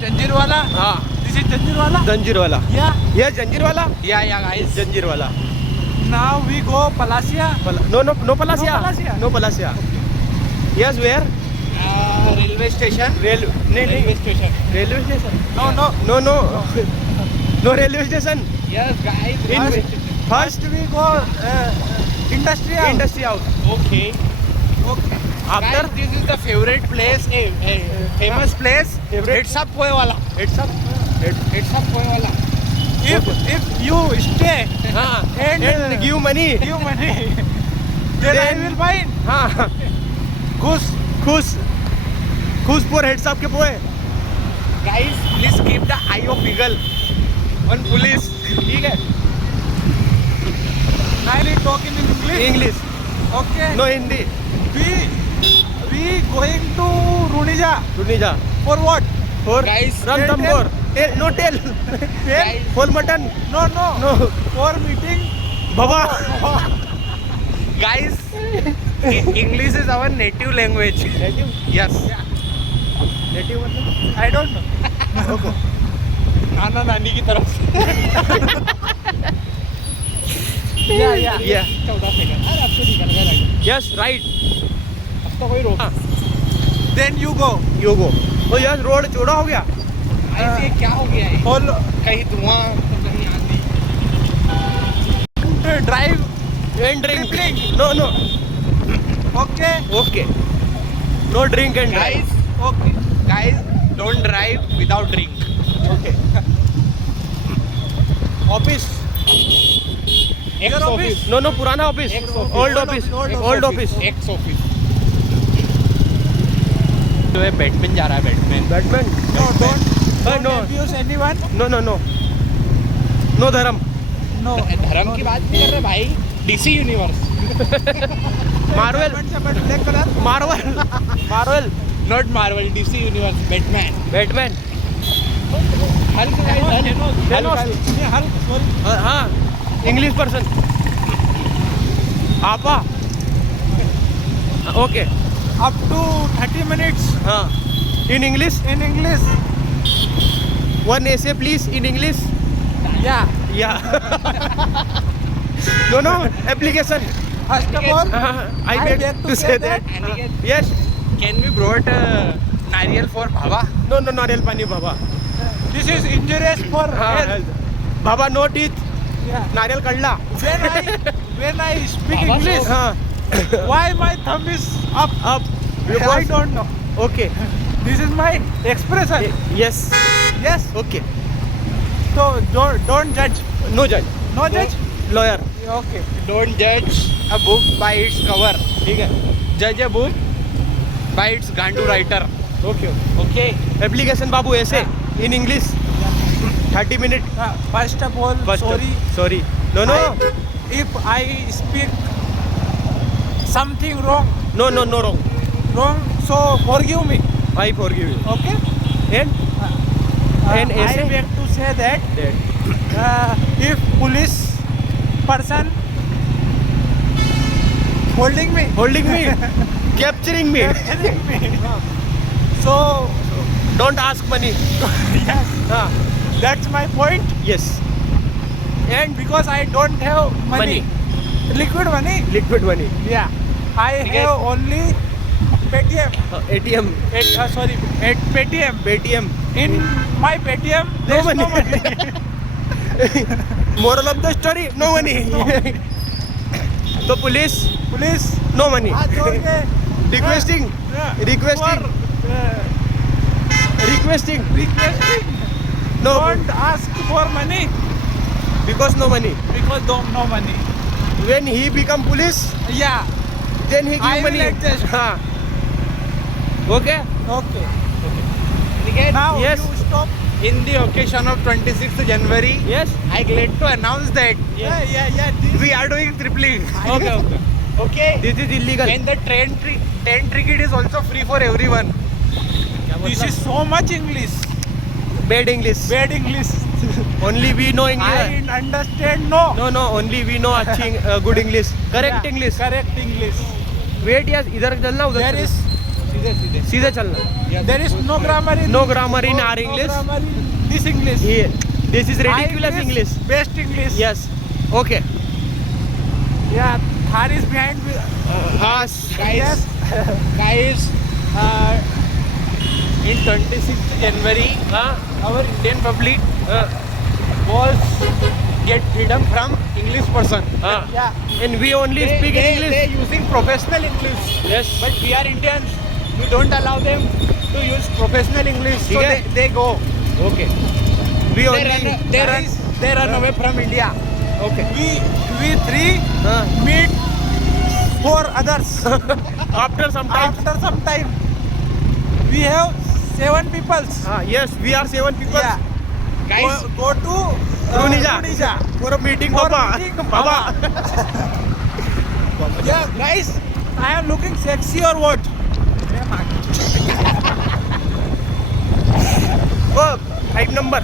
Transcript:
Janjirwala. This is Janjirwala. Janjirwala. Yeah. Yes, Janjirwala. Yeah, guys. Janjirwala. Now we go Palacia. No Palacia. No Palacia. No Palacia. Yes, where? Railway station. Railway station. Railway station. No. No railway station. Yes, guys. First we go industrial. industry out. Okay. After Guys, this is the favorite place, famous place. Favorite? It's up Poe wala. it's up. It's up Poe wala. If you stay And give money. give money, then I will buy it. हाँ खुश for heads up के पोए. Guys, please keep the eye of eagle on police. ठीक है. I will talk in English. English. Okay. No Hindi. We going to Runija. Runija. For what? For Guys, Ranthambore. Tail. No tail. Guys. Whole mutton. No. No. For meeting. Baba. Guys, English is our native language. Native. Yes. Native मतलब? I don't know. Okay. नाना नानी की तरफ से. Yeah. Yeah. 14 second. अरे अब तो निकल गया लगे. Yes, right. अब तो कोई रोक. Then you go. You go. Oh yes, road चौड़ा हो गया. ऐसे क्या हो गया है? All कहीं धुआं तो कहीं आंधी. Drive. and drink. Drink. No. Okay. Okay. No drink and drive. Guys. Okay. Guys, don't drive without drink. Okay. Office. Ex office. No, पुराना office. Ex-office. Old office. Old office. Ex office. जो है Batman जा रहा है Batman. Batman. Don't No. abuse anyone. No. No धर्म. No. धर्म की बात नहीं कर रहे भाई. DC universe. Marvel. Black colour. Marvel. Not Marvel. DC universe. Batman. Batman. Hulk हाँ. English person. आपा. Okay. Up to 30 minutes हाँ. In English. in English. One essay please in English. Yeah. No. Application. First of all, I beg to say that. Yes. Can we brought Nariyal for Bhava? No. नारियल पानी बाबा. This is injurious for health. Baba no teeth. Yeah. नारियल कड़ला. When I speak English, हाँ. why my thumb is up? Up. I don't know. Okay. This is my expression. Yes. Yes. Okay. So don't judge. No judge. No judge. Lawyer. Okay. Don't judge a book by its cover. ठीक है. Judge a book by its Gandu writer. Okay. Okay. Application बाबू ऐसे in English. 30 minutes. First of all, Sorry. No. If I speak something wrong, No wrong. so forgive me. I forgive you. Okay. And I essay? beg to say that if police person holding me, capturing me. so Don't ask money. yes, that's my point. Yes. And because I don't have money. Liquid money. Liquid money. Yeah, I have only Paytm. ATM. At Paytm. In my Paytm, there's no money. Moral of the story, no money. So police, no money. Requesting. No. Don't ask for money Because no money. because no money. When he become police, Yeah. then he give I will money. adjust. हाँ. Okay. Okay. Okay. Now Yes. you stop. In the occasion of 26th January, Yes. I glad to announce that we are doing tripling. Okay. This is illegal. And the train ticket is also free for everyone. This is so much English. Bad English. Bad English. Only we know English. I understand no. No. Only we know good English. Correct Yeah, English. Correct English. Wait, yes. इधर चलना उधर. There is सीधे सीधे. सीधे चलना. There is no grammar in. No grammar in our English. No grammar in this English. Yeah. This is Our ridiculous English. Best English. Yes. Okay. Yeah. Thar is behind. Us. Guys. Guys. In 26th January, our Indian public was get freedom from English person. Yeah. And we only speak in English. They using professional English. Yes. But we are Indians. We don't allow them to use professional English. So Okay. they go. Okay. We only. They run away from India. Okay. We three meet four others. After some time. After some time, we have 7 people. Yes, we are 7 people. Yeah. Guys, Go to Runija. For a meeting, Baba. Baba. Yeah, guys, I am looking sexy or what? Oh, 5 number.